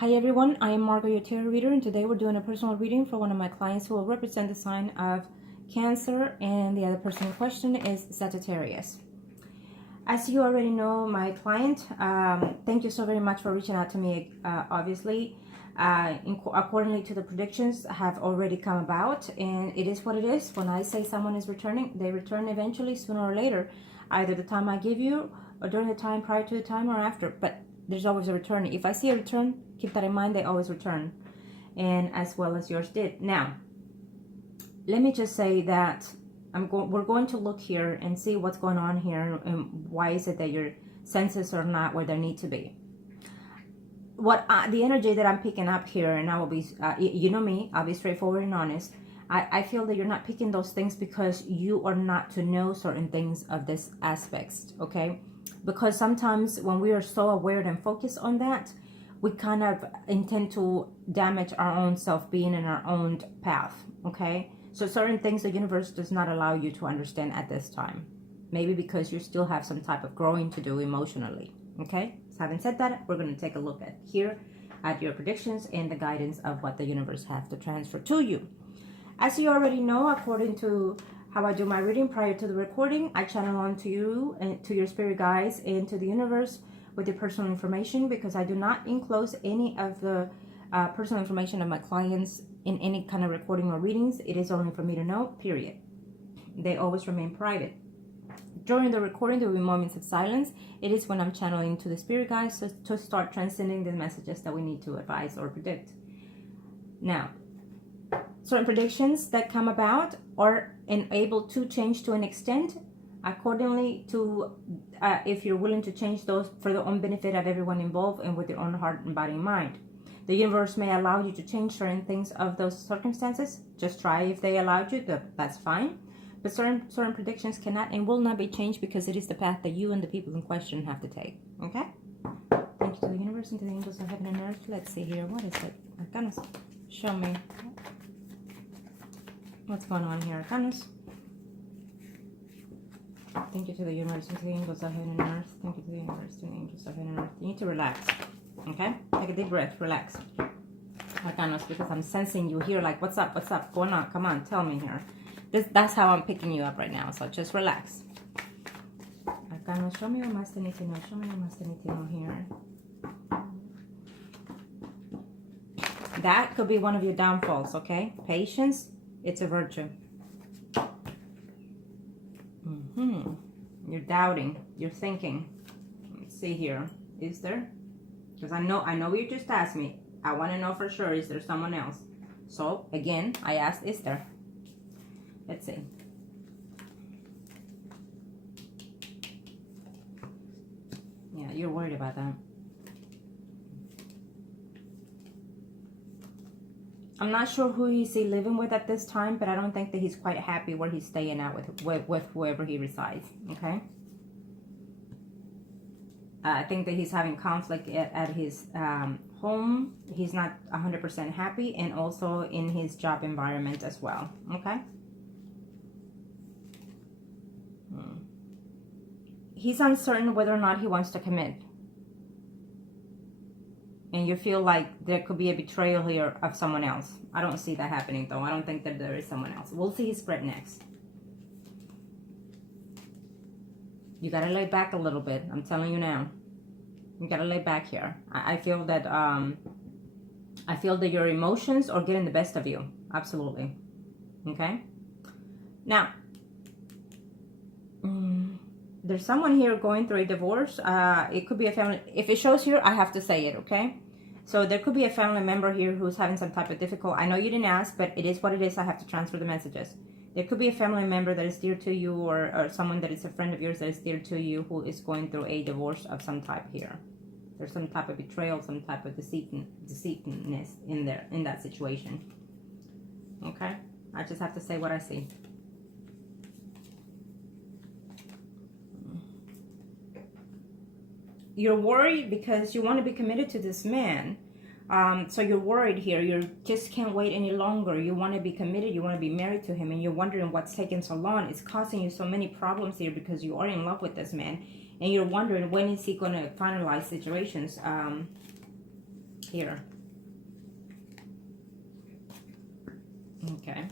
Hi everyone, I am Margourtarotreader, and today we're doing a personal reading for one of my clients who will represent the sign of Cancer, and the other person in question is Sagittarius. As you already know, my client, thank you so very much for reaching out to me. Obviously, accordingly to the predictions have already come about, and it is what it is. When I say someone is returning, they return eventually, sooner or later, either the time I give you or during the time prior to the time or after, but there's always a return. If I see a return, keep that in mind, they always return, and as well as yours did. Now, let me just say that we're going to look here and see what's going on here and why is it that your senses are not where they need to be. The energy that I'm picking up here, and I will be, you know me, I'll be straightforward and honest. I feel that you're not picking those things because you are not to know certain things of this aspects, okay? Because sometimes when we are so aware and focused on that, we kind of intend to damage our own self-being and our own path, okay? So certain things the universe does not allow you to understand at this time. Maybe because you still have some type of growing to do emotionally, okay? So having said that, we're going to take a look at here at your predictions and the guidance of what the universe has to transfer to you. As you already know, according to how I do my reading prior to the recording, I channel on to you and to your spirit guides and to the universe with your personal information, because I do not enclose any of the personal information of my clients in any kind of recording or readings. It is only for me to know, period. They always remain private. During the recording, there will be moments of silence. It is when I'm channeling to the spirit guides to start transcending the messages that we need to advise or predict. Now, certain predictions that come about are able to change to an extent accordingly to if you're willing to change those for the own benefit of everyone involved and with your own heart and body and mind. The universe may allow you to change certain things of those circumstances. Just try. If they allowed you, that's fine. But certain predictions cannot and will not be changed, because it is the path that you and the people in question have to take. Okay? Thank you to the universe and to the angels of heaven and earth. Let's see here. What is it? Arcanas, show me. What's going on here, Arcanas? Thank you to the universe and to the angels of heaven and earth. Thank you to the universe, to the angels of heaven and earth. You need to relax, okay? Take a deep breath, relax. Arcanas, because I'm sensing you here, like, what's up, going on? Come on, tell me here. That's how I'm picking you up right now, so just relax. Arcanas, show me what must I need to know. Show me what must I need to know here. That could be one of your downfalls, okay? Patience, it's a virtue. You're doubting. You're thinking. Let's see here. Is there? Because I know you just asked me. I want to know for sure. Is there someone else? So again, I asked, is there? Let's see. Yeah, you're worried about that. I'm not sure who he's living with at this time, but I don't think that he's quite happy where he's staying at with whoever he resides, okay? I think that he's having conflict at his home. He's not 100% happy, and also in his job environment as well, okay? He's uncertain whether or not he wants to commit. And you feel like there could be a betrayal here of someone else. I don't see that happening, though. I don't think that there is someone else. We'll see his spread next. You got to lay back a little bit. I'm telling you now. You got to lay back here. I feel that your emotions are getting the best of you. Absolutely. Okay? Now, there's someone here going through a divorce. It could be a family. If it shows here, I have to say it, okay? So there could be a family member here who's having some type of difficult. I know you didn't ask, but it is what it is. I have to transfer the messages. There could be a family member that is dear to you, or someone that is a friend of yours that is dear to you, who is going through a divorce of some type here. There's some type of betrayal, some type of deceitfulness in there, in that situation. Okay? I just have to say what I see. You're worried because you want to be committed to this man. So you're worried here. You just can't wait any longer. You want to be committed. You want to be married to him. And you're wondering what's taking so long. It's causing you so many problems here because you are in love with this man. And you're wondering, when is he going to finalize situations? here. Okay.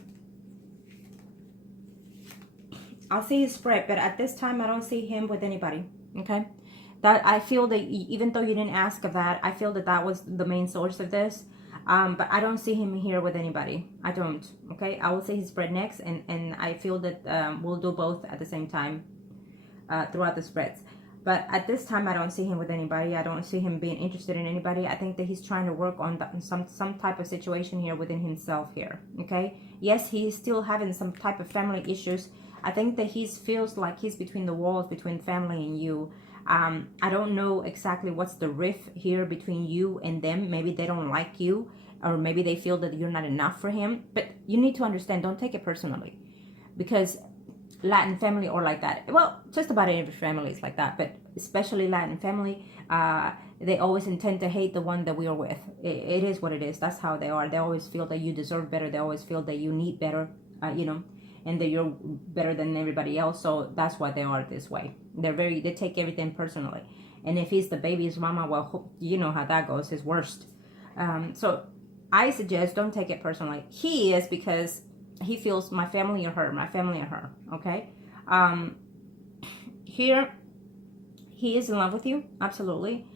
I'll see his spread, but at this time, I don't see him with anybody. Okay. That I feel that even though you didn't ask of that, I feel that that was the main source of this. But I don't see him here with anybody. I don't. Okay. I will see his spread next, and I feel that we'll do both at the same time throughout the spreads. But at this time, I don't see him with anybody. I don't see him being interested in anybody. I think that he's trying to work on some type of situation here within himself here. Okay. Yes, he's still having some type of family issues. I think that he feels like he's between the walls between family and you. I don't know exactly what's the rift here between you and them. Maybe they don't like you, or maybe they feel that you're not enough for him. But you need to understand, don't take it personally, because Latin family or like that, well, just about every family is like that, but especially Latin family, they always intend to hate the one that we are with. It is what it is. That's how they are. They always feel that you deserve better. They always feel that you need better, you know, and that you're better than everybody else. So that's why they are this way. They take everything personally. And if he's the baby's mama, well, you know how that goes. It's worst. So I suggest don't take it personally. He is, because he feels my family or her, my family or her. Okay. Here, he is in love with you. Absolutely.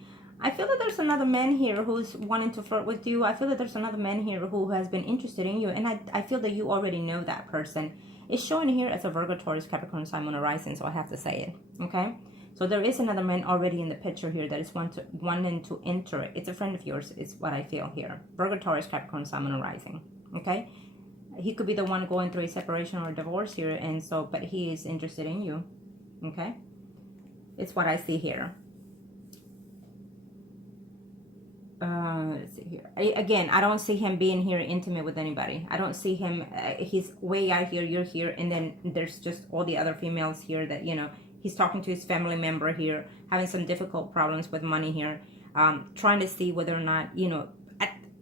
I feel that there's another man here who's wanting to flirt with you. I feel that there's another man here who has been interested in you. And I feel that you already know that person. It's showing here as a Virgo, Taurus, Capricorn, Simon, or Rising, so I have to say it. Okay? So there is another man already in the picture here that is wanting to enter. It's a friend of yours, is what I feel here. Virgo, Taurus, Capricorn, Simon, or Rising. Okay? He could be the one going through a separation or a divorce here, and so, but he is interested in you. Okay? It's what I see here. Let's see here. Again, I don't see him being here intimate with anybody. I don't see him, he's way out here, you're here, and then there's just all the other females here that, you know, he's talking to his family member here, having some difficult problems with money here, trying to see whether or not, you know,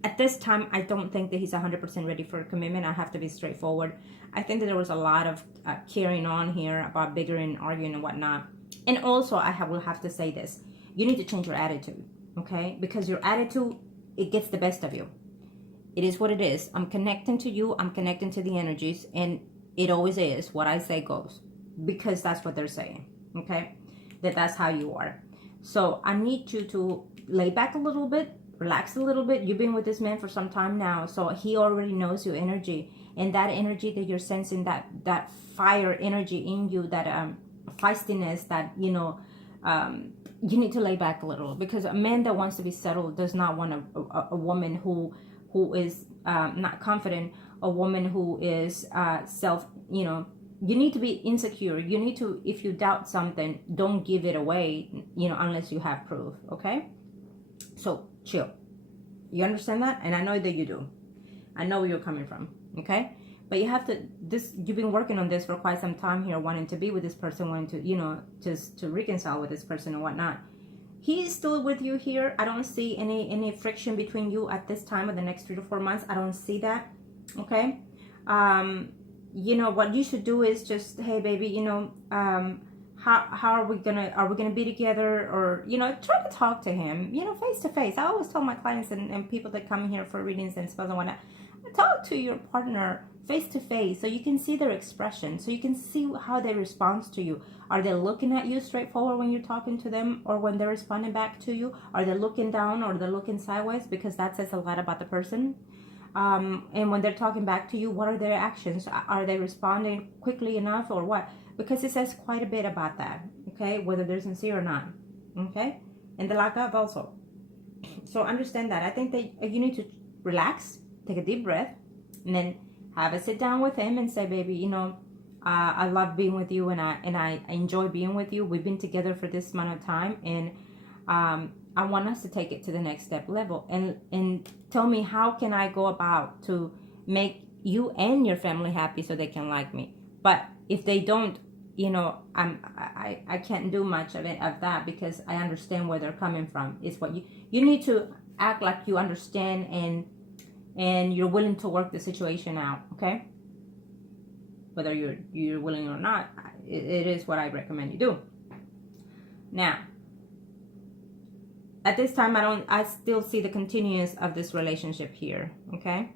at this time, I don't think that he's 100% ready for a commitment. I have to be straightforward. I think that there was a lot of carrying on here about bickering, arguing, and whatnot. And also, will have to say this. You need to change your attitude. Okay, because your attitude, it gets the best of you. It is what it is. I'm connecting to you. I'm connecting to the energies, and it always is. What I say goes, because that's what they're saying. Okay, that's how you are. So I need you to lay back a little bit, relax a little bit. You've been with this man for some time now, so he already knows your energy, and that energy that you're sensing, that fire energy in you, that feistiness, that, you know. You need to lay back a little, because a man that wants to be settled does not want a woman who is not confident, a woman who is you know, you need to be insecure. You need to, if you doubt something, don't give it away, you know, unless you have proof. Okay, so chill. You understand that? And I know that you do. I know where you're coming from. Okay, but you have to, you've been working on this for quite some time here, wanting to be with this person, wanting to, you know, to reconcile with this person and whatnot. He is still with you here. I don't see any friction between you at this time of the next 3 to 4 months. I don't see that. Okay. You know, what you should do is just, hey baby, you know, how are we gonna be together? Or, you know, try to talk to him, you know, face to face. I always tell my clients and people that come here for readings and spells and whatnot, talk to your partner face to face, so you can see their expression, so you can see how they respond to you. Are they looking at you straightforward when you're talking to them, or when they're responding back to you? Are they looking down, or they're looking sideways? Because that says a lot about the person. And when they're talking back to you, what are their actions? Are they responding quickly enough, or what? Because it says quite a bit about that. Okay, whether they're sincere or not. Okay, and the lack of also. So understand that. I think that you need to relax, take a deep breath, and then have a sit down with him and say, baby, you know, I love being with you, and I enjoy being with you. We've been together for this amount of time, and I want us to take it to the next step level. And tell me, how can I go about to make you and your family happy so they can like me? But if they don't, you know, I can't do much of that, because I understand where they're coming from. It's what you need to act like you understand, and you're willing to work the situation out. Okay, whether you're willing or not, it is what I recommend you do. Now, at this time, I still see the continuance of this relationship here, okay?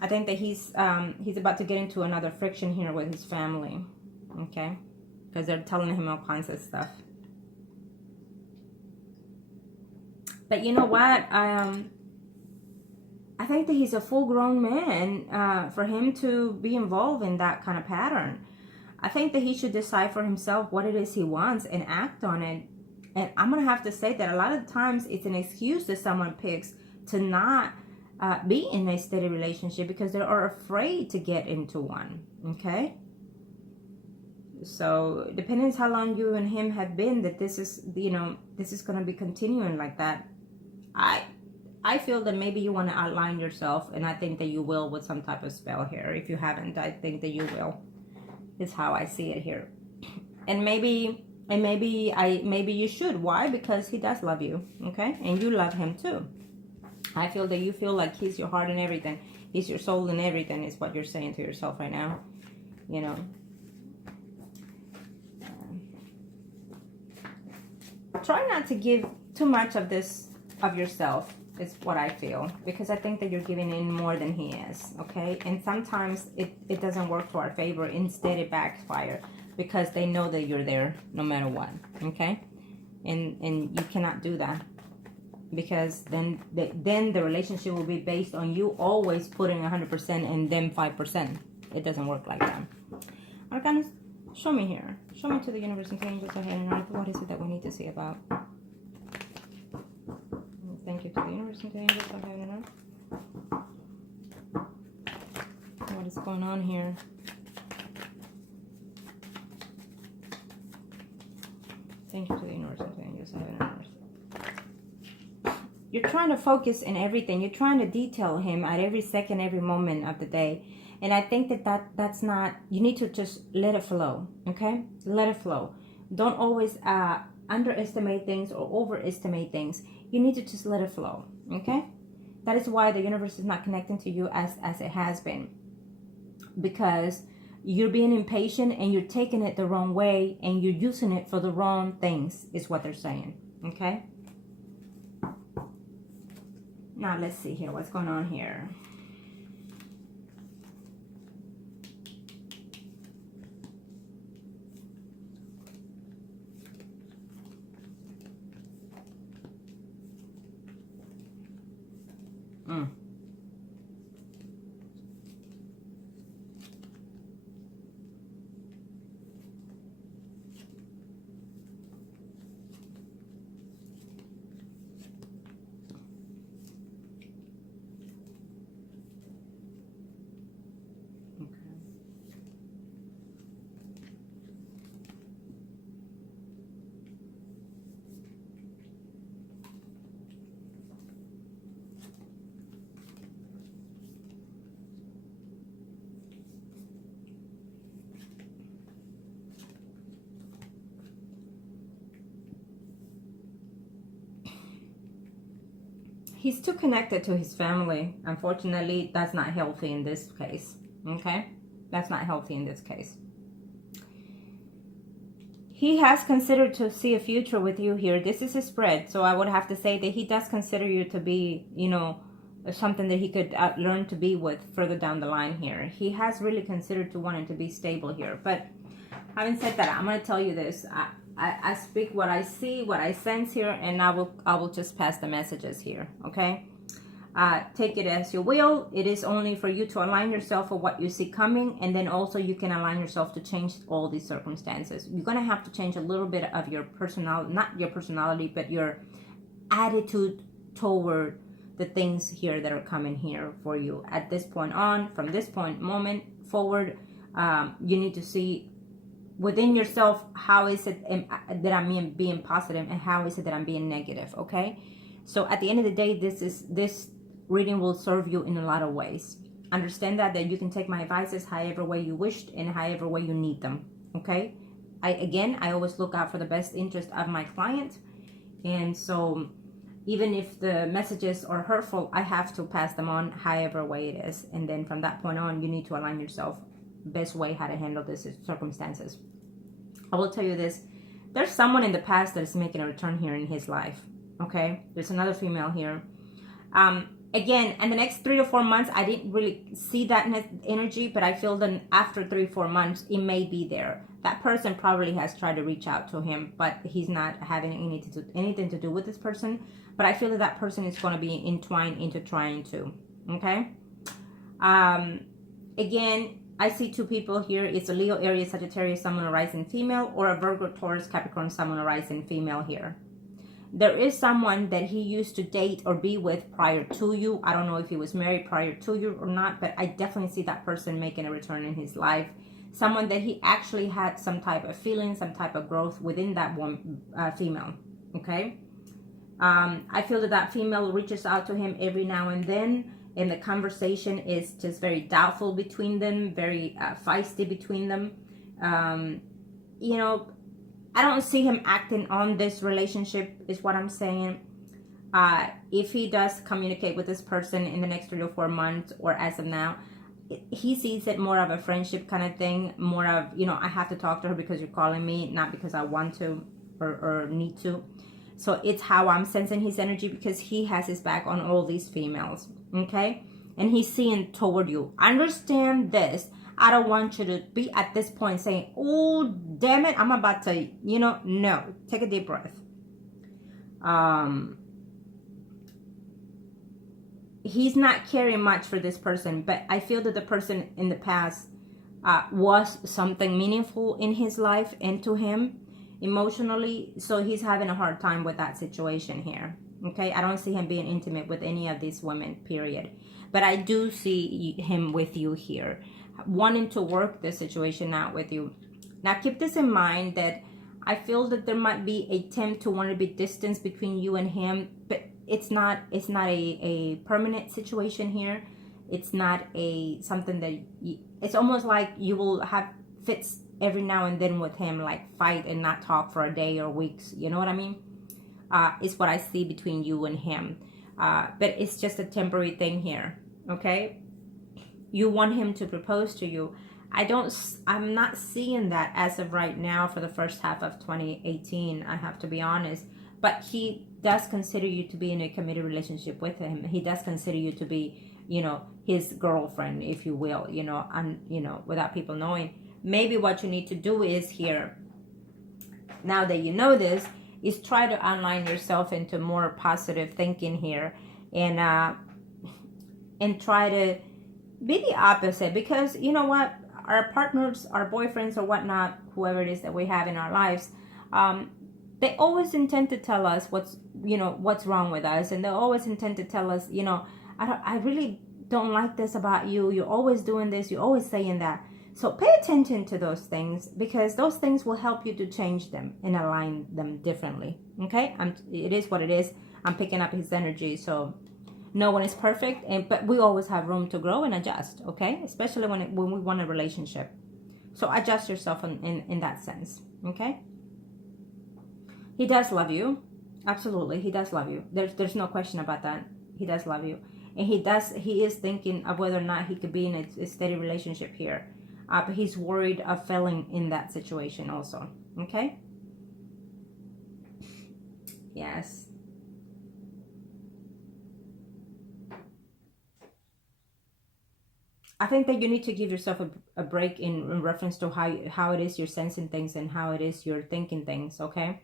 I think that he's about to get into another friction here with his family, okay? Because they're telling him all kinds of stuff. But you know what? I think that he's a full-grown man for him to be involved in that kind of pattern. I think that he should decide for himself what it is he wants and act on it. And I'm going to have to say that a lot of times it's an excuse that someone picks to not be in a steady relationship because they are afraid to get into one, okay? So depending on how long you and him have been, that this is, you know, this is going to be continuing like that. I feel that maybe you want to outline yourself, and I think that you will with some type of spell here. If you haven't, I think that you will. Is how I see it here. And maybe you should. Why? Because he does love you, okay? And you love him too. I feel that you feel like he's your heart and everything. He's your soul and everything is what you're saying to yourself right now. You know. Try not to give too much of this of yourself is what I feel, because I think that you're giving in more than he is, okay? And sometimes it doesn't work to our favor. Instead, it backfires because they know that you're there no matter what, okay? And you cannot do that, because then the relationship will be based on you always putting 100% and them 5%. It doesn't work like that. Arcana, show me here. Show me to the universe and angels ahead and earth. What is it that we need to see about? Thank you to the universe and angels ahead and earth. What is going on here? Thank you to the universe and angels ahead and earth. You're trying to focus in everything. You're trying to detail him at every second, every moment of the day. And I think that's not, you need to just let it flow, okay? Let it flow. Don't always underestimate things or overestimate things. You need to just let it flow, okay? That is why the universe is not connecting to you as it has been. Because you're being impatient and you're taking it the wrong way and you're using it for the wrong things, is what they're saying, okay? Now, let's see here. What's going on here? He's too connected to his family. Unfortunately, that's not healthy in this case. Okay? That's not healthy in this case. He has considered to see a future with you here. This is a spread. So I would have to say that he does consider you to be, you know, something that he could learn to be with further down the line here. He has really considered to wanting to be stable here. But having said that, I'm going to tell you this. I speak what I see, what I sense here, and I will just pass the messages here, okay? Take it as you will. It is only for you to align yourself with what you see coming, and then also you can align yourself to change all these circumstances. You're going to have to change a little bit of your personality, not your personality, but your attitude toward the things here that are coming here for you. At this point on, from this point moment forward, you need to see within yourself, how is it that I'm being positive and how is it that I'm being negative, okay? So at the end of the day, this reading will serve you in a lot of ways. Understand that you can take my advices however way you wished and however way you need them, okay? I always look out for the best interest of my client. And so even if the messages are hurtful, I have to pass them on however way it is. And then from that point on, you need to align yourself best way how to handle these circumstances. I will tell you this, there's someone in the past that is making a return here in his life. Okay, there's another female here. Again, in the next 3 to 4 months, I didn't really see that energy, but I feel that after 3 or 4 months, it may be there. That person probably has tried to reach out to him, but he's not having anything to do with this person. But I feel that that person is going to be entwined into trying to. Okay. Again, I see 2 people here. It's a Leo, Aries, Sagittarius, Sun, Moon, Rising female, or a Virgo, Taurus, Capricorn, Sun, Moon, Rising female here. There is someone that he used to date or be with prior to you. I don't know if he was married prior to you or not, but I definitely see that person making a return in his life. Someone that he actually had some type of feeling, some type of growth within that one female. Okay. I feel that that female reaches out to him every now and then, and the conversation is just very doubtful between them, very feisty between them. You know, I don't see him acting on this relationship, is what I'm saying. If he does communicate with this person in the next 3 to 4 months, or as of now, he sees it more of a friendship kind of thing, more of, you know, I have to talk to her because you're calling me, not because I want to or need to. So it's how I'm sensing his energy, because he has his back on all these females, okay? And he's seeing toward you. Understand this. I don't want you to be at this point saying, oh, damn it, I'm about to, you know, no. Take a deep breath. He's not caring much for this person, but I feel that the person in the past was something meaningful in his life and to him emotionally, so he's having a hard time with that situation here. Okay, I don't see him being intimate with any of these women, period. But I do see him with you here, wanting to work this situation out with you. Now keep this in mind, that I feel that there might be a attempt to want to be distance between you and him, but it's not a permanent situation here. It's not a something that it's almost like you will have fits every now and then with him, like fight and not talk for a day or weeks, you know what I mean? It's what I see between you and him, but it's just a temporary thing here. Okay, you want him to propose to you. I'm not seeing that as of right now for the first half of 2018, I have to be honest. But he does consider you to be in a committed relationship with him. He does consider you to be, you know, his girlfriend, if you will, you know, and you know, without people knowing. Maybe what you need to do is here, now that you know this, is try to align yourself into more positive thinking here, and try to be the opposite, because you know what, our partners, our boyfriends or whatnot, whoever it is that we have in our lives, they always intend to tell us what's wrong with us, and they always intend to tell us, you know, I really don't like this about you. You're always doing this. You're always saying that. So pay attention to those things, because those things will help you to change them and align them differently. Okay, it is what it is. I'm picking up his energy, so no one is perfect, but we always have room to grow and adjust. Okay, especially when we want a relationship. So adjust yourself in that sense. Okay. He does love you. Absolutely, he does love you. There's no question about that. He does love you, and he is thinking of whether or not he could be in a steady relationship here. But he's worried of failing in that situation also. Okay? Yes. I think that you need to give yourself a break in reference to how it is you're sensing things and how it is you're thinking things, okay?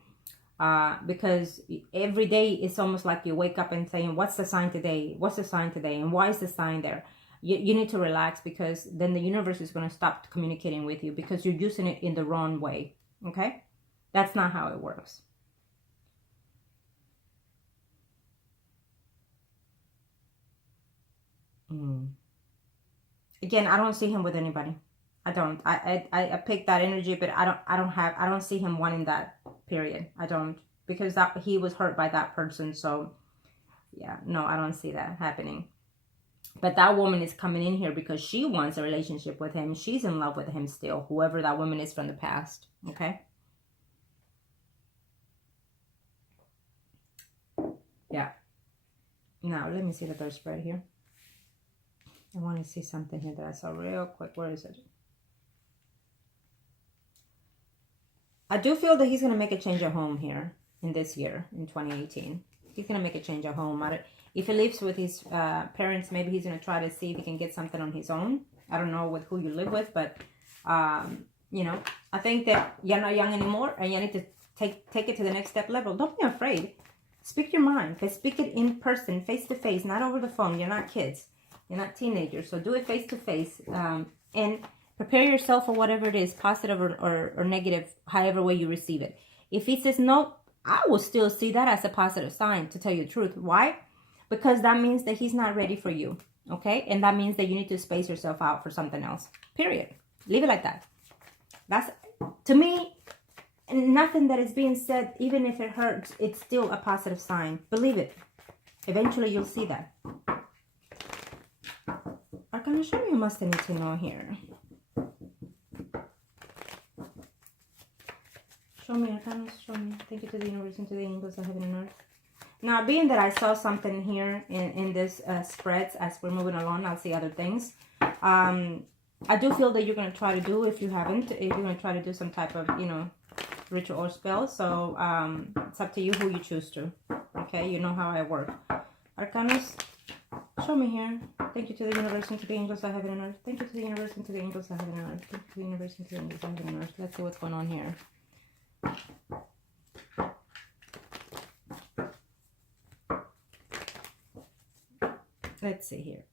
Because every day it's almost like you wake up and saying, what's the sign today? What's the sign today? And why is the sign there? You need to relax, because then the universe is going to stop communicating with you because you're using it in the wrong way. Okay? That's not how it works. Again, I don't see him with anybody. I don't. I picked that energy, but I don't see him wanting that, period. I don't, because he was hurt by that person. So yeah, no, I don't see that happening. But that woman is coming in here because she wants a relationship with him. She's in love with him still, whoever that woman is from the past. Okay? Yeah. Now, let me see the third spread here. I want to see something here that I saw real quick. Where is it? I do feel that he's going to make a change at home here in this year, in 2018. He's going to make a change at home. If he lives with his parents, maybe he's going to try to see if he can get something on his own. I don't know with who you live with, but, you know, I think that you're not young anymore and you need to take it to the next step level. Don't be afraid. Speak your mind. Speak it in person, face to face, not over the phone. You're not kids. You're not teenagers. So do it face to face. And prepare yourself for whatever it is, positive or negative, however way you receive it. If he says no, I will still see that as a positive sign, to tell you the truth. Why? Because that means that he's not ready for you. Okay? And that means that you need to space yourself out for something else. Period. Leave it like that. That's, to me, nothing that is being said, even if it hurts, it's still a positive sign. Believe it. Eventually, you'll see that. Arcana, show me you must need to know here. Show me, Arcana, show me. Thank you to the universe and to the angels of heaven and earth. Now, being that I saw something here in this spreads, as we're moving along, I'll see other things. I do feel that you're going to try to do, if you haven't, if you're going to try to do some type of, you know, ritual or spell. So it's up to you who you choose to. Okay, you know how I work. Arcanas, show me here. Thank you to the universe and to the angels of heaven and earth. Thank you to the universe and to the angels of heaven and earth. Thank you to the universe and to the angels of heaven and earth. Let's see what's going on here. Let's see here.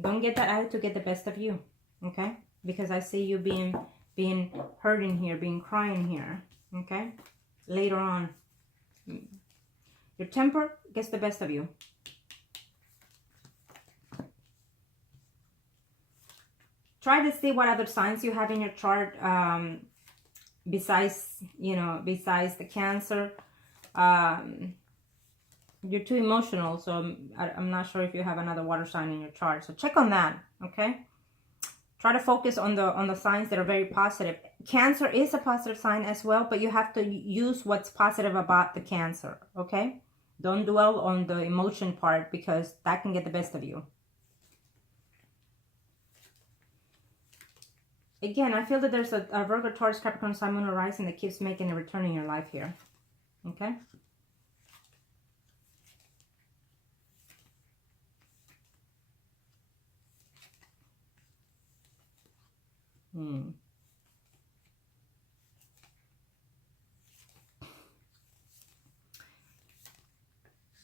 Don't get that attitude to get the best of you. Okay? Because I see you being hurting here, being crying here. Okay? Later on. Your temper gets the best of you. Try to see what other signs you have in your chart, besides, you know, besides the Cancer. You're too emotional, so I'm not sure if you have another water sign in your chart. So check on that, okay? Try to focus on the signs that are very positive. Cancer is a positive sign as well, but you have to use what's positive about the Cancer, okay? Don't dwell on the emotion part, because that can get the best of you. Again, I feel that there's a Virgo, Taurus, Capricorn, Sun, Moon, or Rising that keeps making a return in your life here. Okay?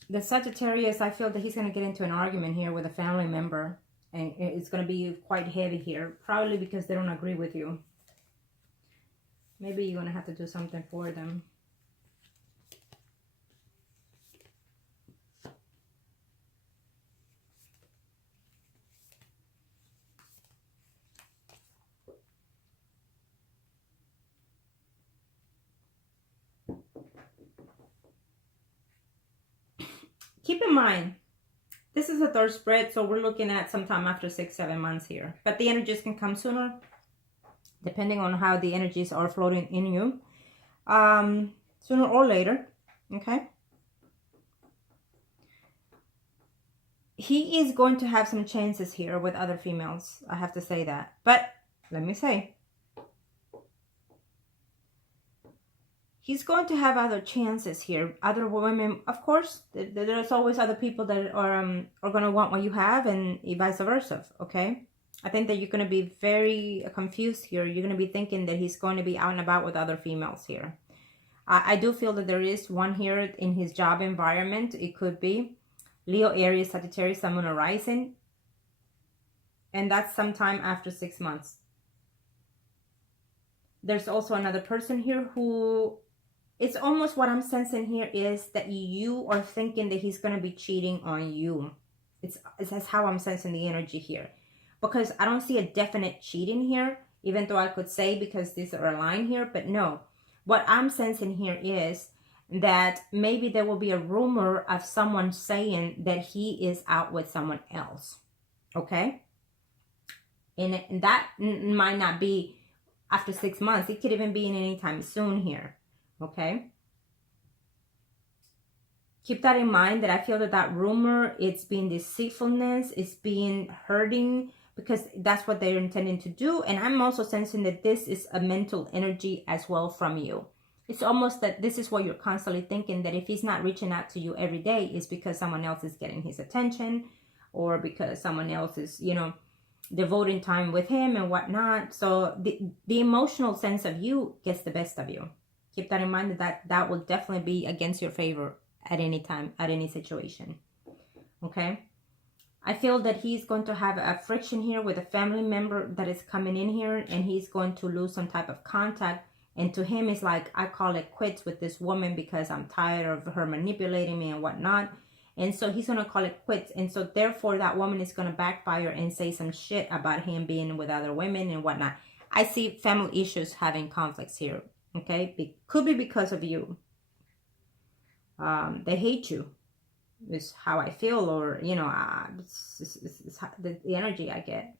The Sagittarius, I feel that he's going to get into an argument here with a family member. And it's going to be quite heavy here. Probably because they don't agree with you. Maybe you're going to have to do something for them. Keep in mind, this is a third spread, so we're looking at sometime after 6-7 months here. But the energies can come sooner, depending on how the energies are floating in you. Sooner or later, okay? He is going to have some chances here with other females. I have to say that. But, let me say, he's going to have other chances here. Other women, of course, there's always other people that are going to want what you have, and vice versa, okay? I think that you're going to be very confused here. You're going to be thinking that he's going to be out and about with other females here. I do feel that there is one here in his job environment. It could be Leo, Aries, Sagittarius, Sun, Moon, or Rising. And that's sometime after 6 months. There's also another person here who... It's almost what I'm sensing here is that you are thinking that he's going to be cheating on you. That's how I'm sensing the energy here. Because I don't see a definite cheating here, even though I could say because these are aligned here. But no, what I'm sensing here is that maybe there will be a rumor of someone saying that he is out with someone else. Okay? And that might not be after 6 months. It could even be in any time soon here. Okay? Keep that in mind, that I feel that rumor, it's being deceitfulness, it's being hurting, because that's what they're intending to do. And I'm also sensing that this is a mental energy as well from you. It's almost that this is what you're constantly thinking, that if he's not reaching out to you every day, it's because someone else is getting his attention, or because someone else is, you know, devoting time with him and whatnot. So the emotional sense of you gets the best of you. Keep that in mind, that will definitely be against your favor at any time, at any situation. Okay? I feel that he's going to have a friction here with a family member that is coming in here, and he's going to lose some type of contact. And to him, it's like, I call it quits with this woman because I'm tired of her manipulating me and whatnot. And so he's going to call it quits. And so therefore, that woman is going to backfire and say some shit about him being with other women and whatnot. I see family issues having conflicts here. Okay? It could be because of you. They hate you. Is how I feel, or, you know, it's the energy I get.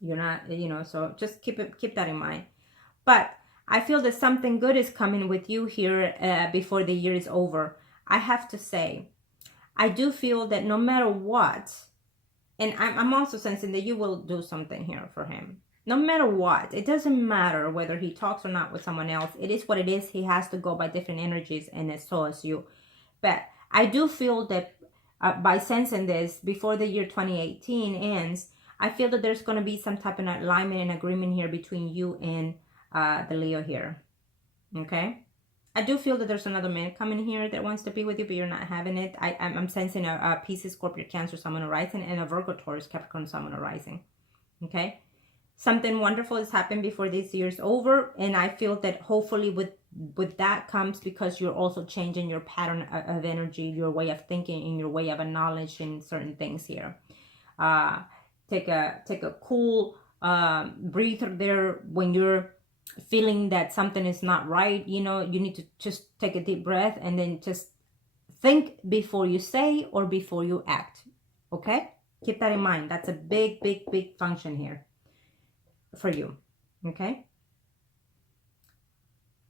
You're not, you know, so just keep that in mind. But I feel that something good is coming with you here before the year is over. I have to say, I do feel that no matter what, and I'm also sensing that you will do something here for him. No matter what, it doesn't matter whether he talks or not with someone else. It is what it is. He has to go by different energies, and so as you. But I do feel that by sensing this, before the year 2018 ends, I feel that there's going to be some type of alignment and agreement here between you and the Leo here. Okay? I do feel that there's another man coming here that wants to be with you, but you're not having it. I'm sensing a Pisces, Scorpio, Cancer, Sun, Moon, Rising, and a Virgo, Taurus, Capricorn, Sun, Moon, Rising. Okay? Something wonderful has happened before this year's over, and I feel that hopefully with that comes because you're also changing your pattern of energy, your way of thinking, and your way of acknowledging certain things here. Take a cool breather there when you're feeling that something is not right. You know, you need to just take a deep breath and then just think before you say or before you act. Okay? Keep that in mind. That's a big function here for you. Okay?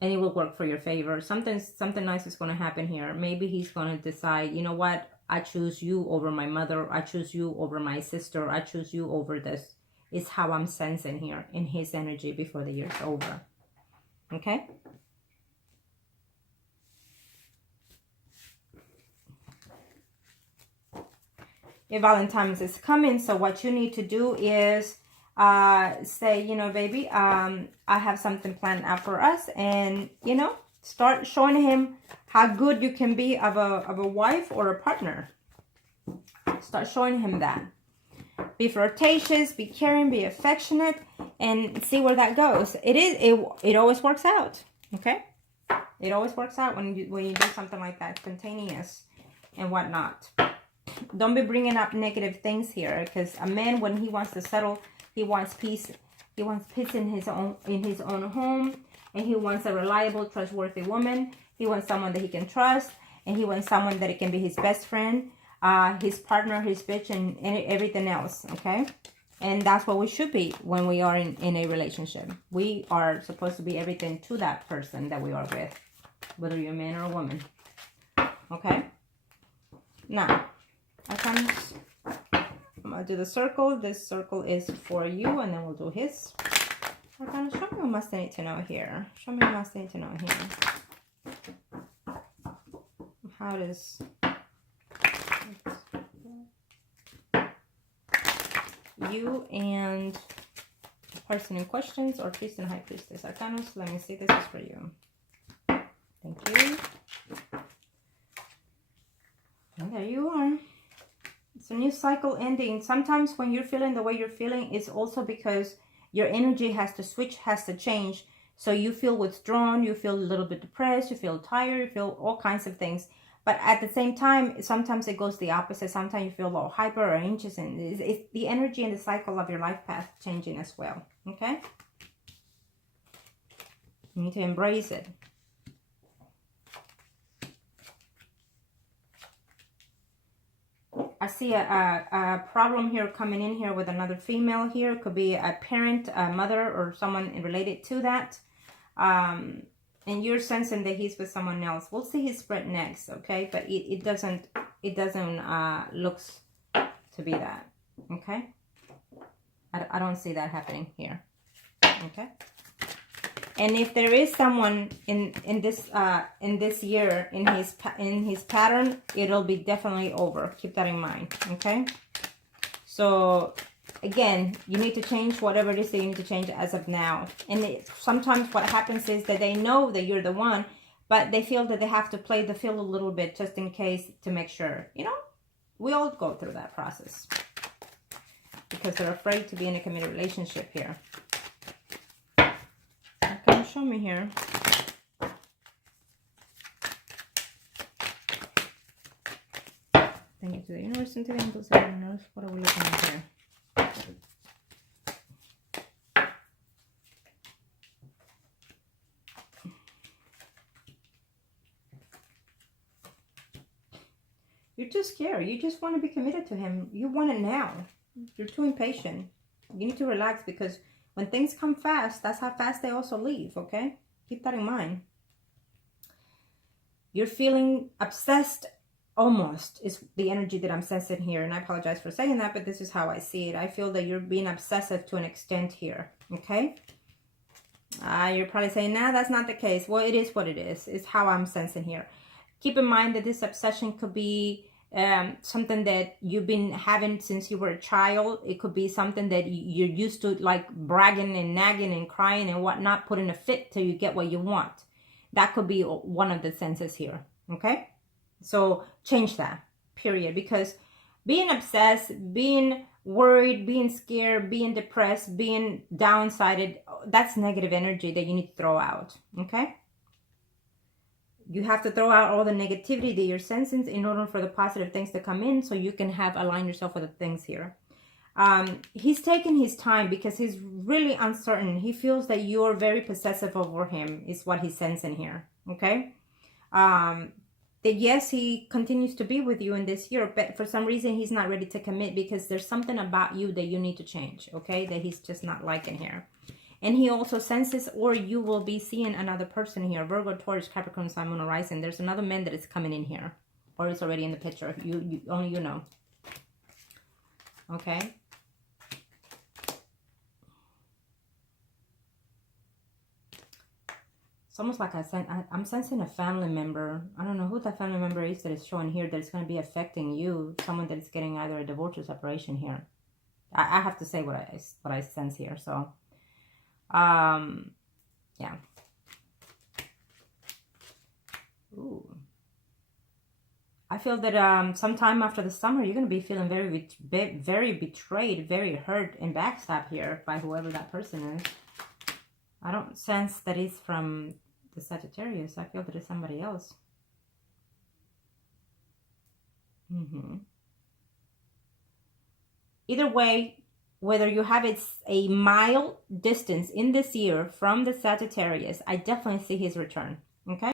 And it will work for your favor. Something nice is going to happen here. Maybe he's going to decide, you know what? I choose you over my mother. I choose you over my sister. I choose you over this. It's how I'm sensing here in his energy before the year's over. Okay? If Valentine's is coming, so what you need to do is say, you know, baby, I have something planned out for us, and, you know, start showing him how good you can be of a wife or a partner. Start showing him that. Be flirtatious, be caring, be affectionate, and see where that goes. It always works out. Okay? It always works out when you do something like that, spontaneous and whatnot. Don't be bringing up negative things here, because a man, when he wants to settle, he wants peace. He wants peace in his own home, and he wants a reliable, trustworthy woman. He wants someone that he can trust, and he wants someone that can be his best friend, his partner, his bitch, and everything else. Okay, and that's what we should be when we are in a relationship. We are supposed to be everything to that person that we are with, whether you're a man or a woman. Okay. Now, I'm gonna do the circle. This circle is for you, and then we'll do his. Show me what must I need to know here. Show me what must I need to know here. How does you and the person in questions, or priest and high priestess arcanos? Let me see. This is for you. Thank you. And there you are. It's a new cycle ending. Sometimes when you're feeling the way you're feeling, it's also because your energy has to switch, has to change. So you feel withdrawn, you feel a little bit depressed, you feel tired, you feel all kinds of things. But at the same time, sometimes it goes the opposite. Sometimes you feel a little hyper or anxious, and it's the energy and the cycle of your life path changing as well. Okay? You need to embrace it. I see a problem here coming in here with another female here. It could be a parent, a mother, or someone related to that. And you're sensing that he's with someone else. We'll see his spread next, okay? But it doesn't looks to be that, okay? I don't see that happening here. Okay. And if there is someone in this year in his pattern, it'll be definitely over. Keep that in mind. Okay. So again, you need to change whatever it is that you need to change as of now. And sometimes what happens is that they know that you're the one, but they feel that they have to play the field a little bit just in case to make sure. You know, we all go through that process because they're afraid to be in a committed relationship here. Okay, show me here. Thank you to the universe and to the angels. What are we looking at here? You're too scared. You just want to be committed to him. You want it now. You're too impatient. You need to relax because when things come fast, that's how fast they also leave, okay? Keep that in mind. You're feeling obsessed almost is the energy that I'm sensing here. And I apologize for saying that, but this is how I see it. I feel that you're being obsessive to an extent here, okay? You're probably saying, nah, that's not the case. Well, it is what it is. It's how I'm sensing here. Keep in mind that this obsession could be something that you've been having since you were a child. It could be something that you're used to, like bragging and nagging and crying and whatnot, putting a fit till you get what you want. That could be one of the senses here, okay? So change that, period. Because being obsessed, being worried, being scared, being depressed, being downsided, that's negative energy that you need to throw out, okay? You have to throw out all the negativity that you're sensing in order for the positive things to come in so you can align yourself with the things here. He's taking his time because he's really uncertain. He feels that you're very possessive over him is what he's sensing here, okay? That yes, he continues to be with you in this year, but for some reason he's not ready to commit because there's something about you that you need to change, okay? That he's just not liking here. And he also senses, or you will be seeing another person here. Virgo, Taurus, Capricorn, Sun, Moon, Rising. There's another man that is coming in here. Or it's already in the picture. Only you know. Okay. It's almost like I'm sensing a family member. I don't know who that family member is that is showing here that is going to be affecting you. Someone that is getting either a divorce or separation here. I have to say what I sense here. So... yeah. Ooh. I feel that sometime after the summer you're going to be feeling very betrayed, very hurt and backstabbed here by whoever that person is. I don't sense that it's from the Sagittarius. I feel that it's somebody else. Either way, whether you have a mile distance in this year from the Sagittarius, I definitely see his return, okay?